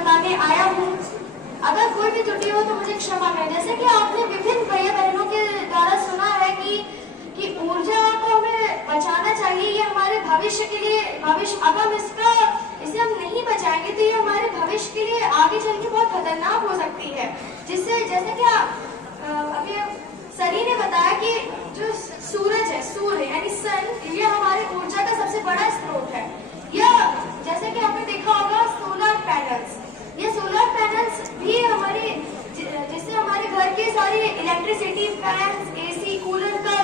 बताने आया हूँ। अगर कोई भी त्रुटि हो तो मुझे क्षमा करें। जैसे कि आपने विभिन्न भैया बहनों के द्वारा सुना है कि ऊर्जा को हमें बचाना चाहिए, ये हमारे भविष्य के लिए, भविष्य अगर हम इसे हम नहीं बचाएंगे तो ये हमारे भविष्य के लिए आगे चल के बहुत खतरनाक हो सकती है। जिससे जैसे कि अभी सनी ने बताया कि जो सूरज है, सूर्य यानी सन, ये हमारी ऊर्जा का सबसे बड़ा स्रोत है। या जैसे कि आपने देखा होगा सोलर पैनल्स, ये सोलर पैनल्स भी हमारी, जिससे हमारे घर के सारी इलेक्ट्रिसिटी, फैंस, एसी, कूलर का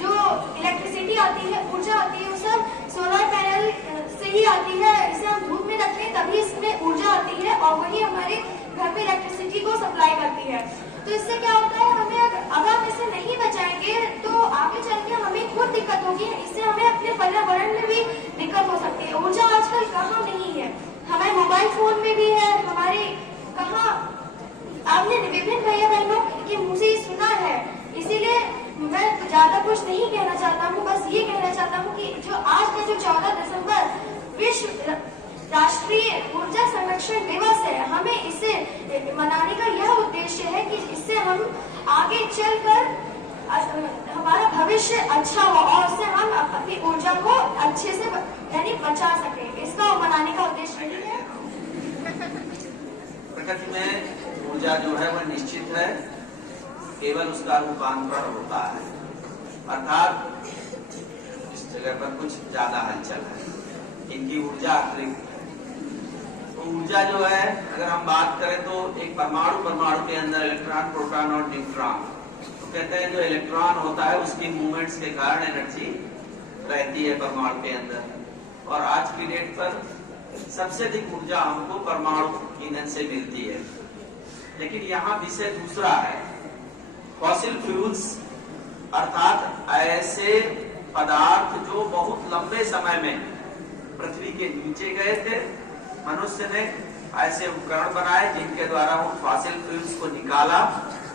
जो इलेक्ट्रिसिटी आती है, ऊर्जा आती है, वो सब सोलर पैनल से ही आती है। इसे हम धूप में रखते हैं तभी इसमें ऊर्जा आती है और वही हमारे घर पे इलेक्ट्रिसिटी को सप्लाई करती है। तो इससे क्या होता है, हमें अगर हम इसे नहीं बचाएंगे तो आगे चल के हमें खुद दिक्कत होगी। इससे हमें अपने पर्यावरण में भी दिक्कत हो सकती है। ऊर्जा आजकल कहाँ नहीं है, हमारे मोबाइल फोन में भी है, हमारे कहाँ, आपने विभिन्न भैया बहनों के मुंह से सुना है। इसीलिए मैं ज्यादा कुछ नहीं कहना चाहता हूँ, बस ये कहना चाहता हूँ कि जो आज का जो 14 दिसंबर विश्व राष्ट्रीय ऊर्जा संरक्षण दिवस है, हमें इसे मनाने का यह उद्देश्य है कि इससे हम आगे चलकर हमारा भविष्य अच्छा हो और उससे हम अपनी ऊर्जा को अच्छे से यानी बचा सके। इसका मनाने का उद्देश्य यही है। प्रकृति में ऊर्जा जो है वह निश्चित है, केवल उसका रूपांतरण होता है, अर्थात इस जगह पर कुछ ज्यादा हलचल है, इनकी ऊर्जा अतिरिक्त है। तो ऊर्जा जो है, अगर हम बात करें तो एक परमाणु के अंदर इलेक्ट्रॉन, प्रोटॉन और न्यूट्रॉन, तो कहते हैं जो इलेक्ट्रॉन होता है उसकी मूवमेंट्स के कारण एनर्जी रहती है परमाणु के अंदर। और आज की डेट पर सबसे अधिक ऊर्जा हमको परमाणु ईंधन से मिलती है। लेकिन यहाँ विषय दूसरा है, फॉसिल फ्यूल्स, अर्थात ऐसे पदार्थ जो बहुत लंबे समय में पृथ्वी के नीचे गए थे। मनुष्य ने ऐसे उपकरण बनाए जिनके द्वारा उन फॉसिल फ्यूल्स को निकाला,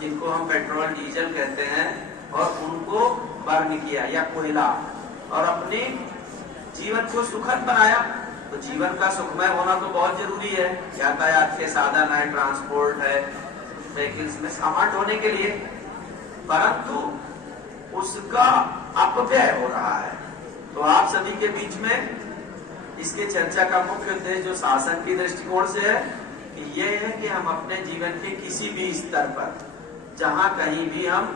जिनको हम पेट्रोल डीजल कहते हैं, और उनको बर्न किया या कोयला, और अपने जीवन को सुखद बनाया। तो जीवन का सुखमय होना तो बहुत जरूरी है, यातायात के साधन है, ट्रांसपोर्ट है, व्हीकल्स में सामान ढोने के लिए, परंतु उसका अपव्यय हो रहा है। तो आप सभी के बीच में इसके चर्चा का मुख्य उद्देश्य जो शासन की दृष्टिकोण से है कि ये है कि हम अपने जीवन के किसी भी स्तर पर, जहां कहीं भी हम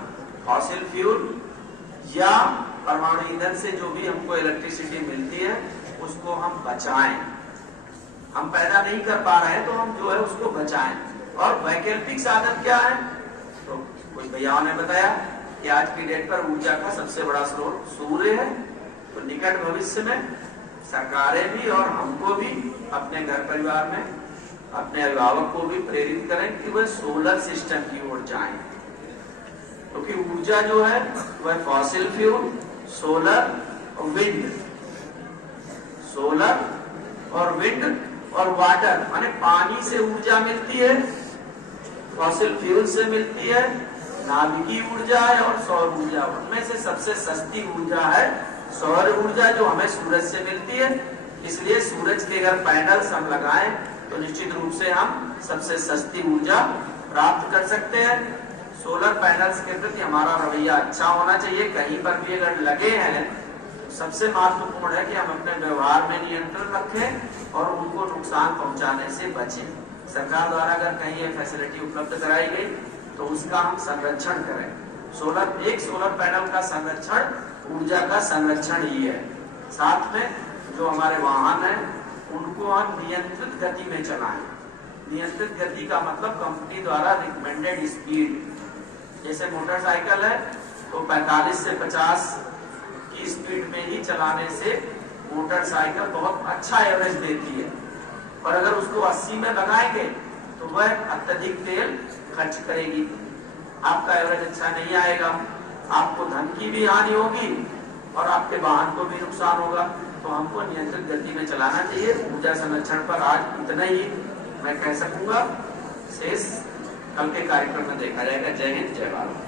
फॉसिल फ्यूल या परमाणु ईंधन से जो भी हमको इलेक्ट्रिसिटी मिलती है उसको हम बचाएं। हम पैदा नहीं कर पा रहे हैं तो हम जो है उसको बचाएं। और वैकल्पिक साधन क्या है, तो कुछ भैयाओं ने बताया कि आज की डेट पर ऊर्जा का सबसे बड़ा स्रोत सूर्य है। तो निकट भविष्य में सरकारें भी और हमको भी अपने घर परिवार में अपने अभिभावक को भी प्रेरित करें कि वह सोलर सिस्टम की ओर जाएं, क्योंकि ऊर्जा जो है वह फॉसिल फ्यूल, सोलर और विंड, सोलर और विंड और वाटर माने पानी से ऊर्जा मिलती है, फॉसिल फ्यूल से मिलती है, नाभिकीय ऊर्जा है और सौर ऊर्जा। उनमें से सबसे सस्ती ऊर्जा है सौर ऊर्जा, जो हमें सूरज से मिलती है। इसलिए सूरज के अगर पैनल्स हम लगाएं तो निश्चित रूप से हम सबसे सस्ती ऊर्जा प्राप्त कर सकते हैं। सोलर पैनल्स के प्रति हमारा रवैया अच्छा होना चाहिए। कहीं पर भी अगर लगे हैं तो सबसे महत्वपूर्ण है कि हम अपने व्यवहार में नियंत्रण रखें और उनको नुकसान पहुंचाने से बचें। सरकार द्वारा अगर कहीं ये फैसिलिटी उपलब्ध कराई गई तो उसका हम संरक्षण करें। एक सोलर पैनल का संरक्षण ऊर्जा का संरक्षण ही है। साथ में जो हमारे वाहन है उनको हम नियंत्रित गति में चलाएं। नियंत्रित गति का मतलब कंपनी द्वारा रिकमेंडेड स्पीड, जैसे मोटरसाइकिल है तो 45 से 50 की स्पीड में ही चलाने से मोटरसाइकिल बहुत अच्छा एवरेज देती है। और अगर उसको 80 में लगाएंगे तो वह अत्यधिक तेल खर्च करेगी, आपका एवरेज अच्छा नहीं आएगा, आपको धन की भी हानि होगी और आपके वाहन को भी नुकसान होगा। तो हमको नियंत्रित गति में चलाना चाहिए। ऊर्जा संरक्षण पर आज इतना ही मैं कह सकूंगा, शेष कल के कार्यक्रम में देखा जाएगा। जय हिंद, जय भारत।